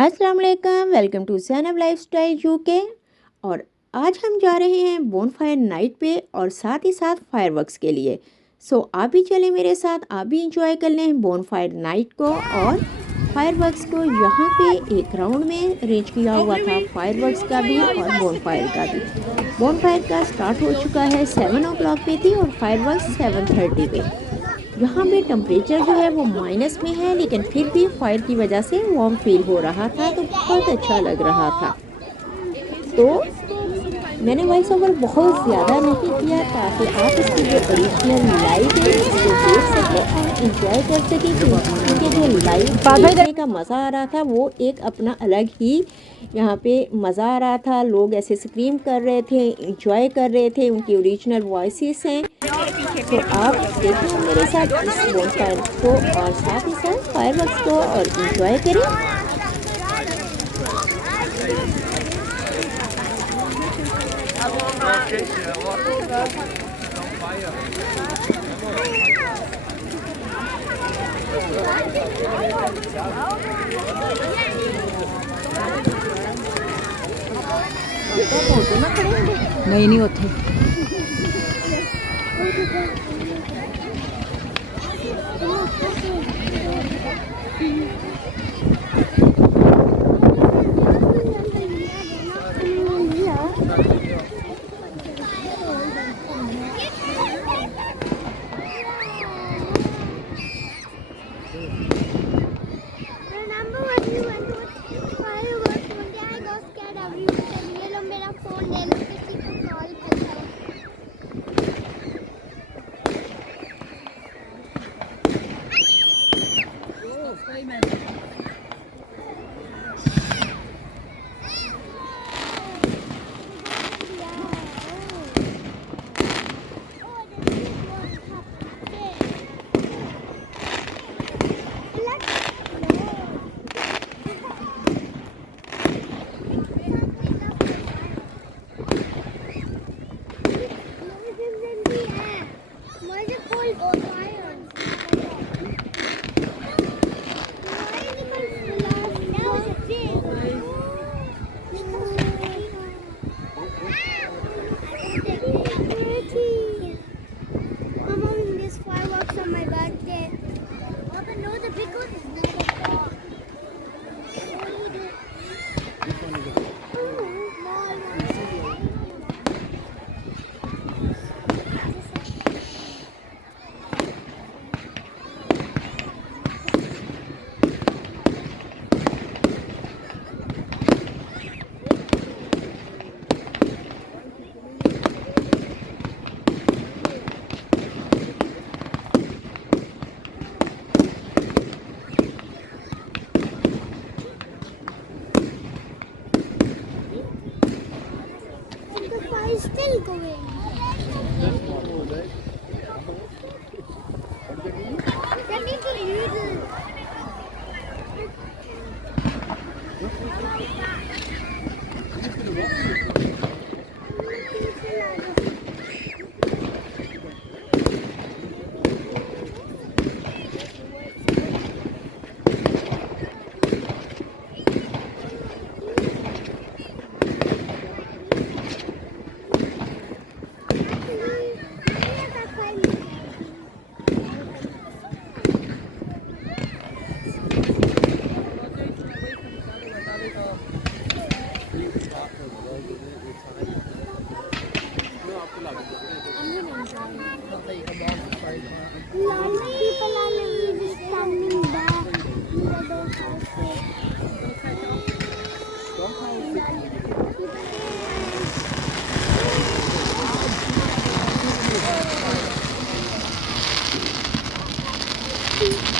अस्सलाम वालेकुम, welcome to Zainab lifestyle UK. और आज हम जा रहे हैं बोनफायर नाइट पे और साथ ही साथ फायरवर्क्स के लिए। सो आप भी चलें मेरे साथ, आप भी इंजॉय कर लें बोनफायर नाइट को और फायरवर्क्स को। यहाँ पे एक राउंड में अरेंज किया हुआ था फायरवर्क्स का भी और बोनफायर का भी। बोनफायर का स्टार्ट हो चुका है 7 o'clock पे थी और फायरवर्क्स 7:30 पे। यहाँ पे टेम्परेचर जो है वो माइनस में है, लेकिन फिर भी फायर की वजह से वार्म फील हो रहा था, तो बहुत अच्छा लग रहा था। तो मैंने वॉइस ओवर बहुत ज़्यादा नहीं किया ताकि आप इसकी जो ओरिजिनल लाइव है उसको देख सकें और इंजॉय कर सकें, क्योंकि जो लाइव देखने का मज़ा आ रहा था वो एक अपना अलग ही यहाँ पे मज़ा आ रहा था। लोग ऐसे स्क्रीम कर रहे थे, इंजॉय कर रहे थे, उनकी ओरिजिनल वॉइसेस हैं। तो आप देखें मेरे साथ इस बोनफायर को और साथ ही साथ फायरवर्क्स को और इंजॉय करें। नहीं नहीं होते still going. That is a little. People are living standing back. Thank you.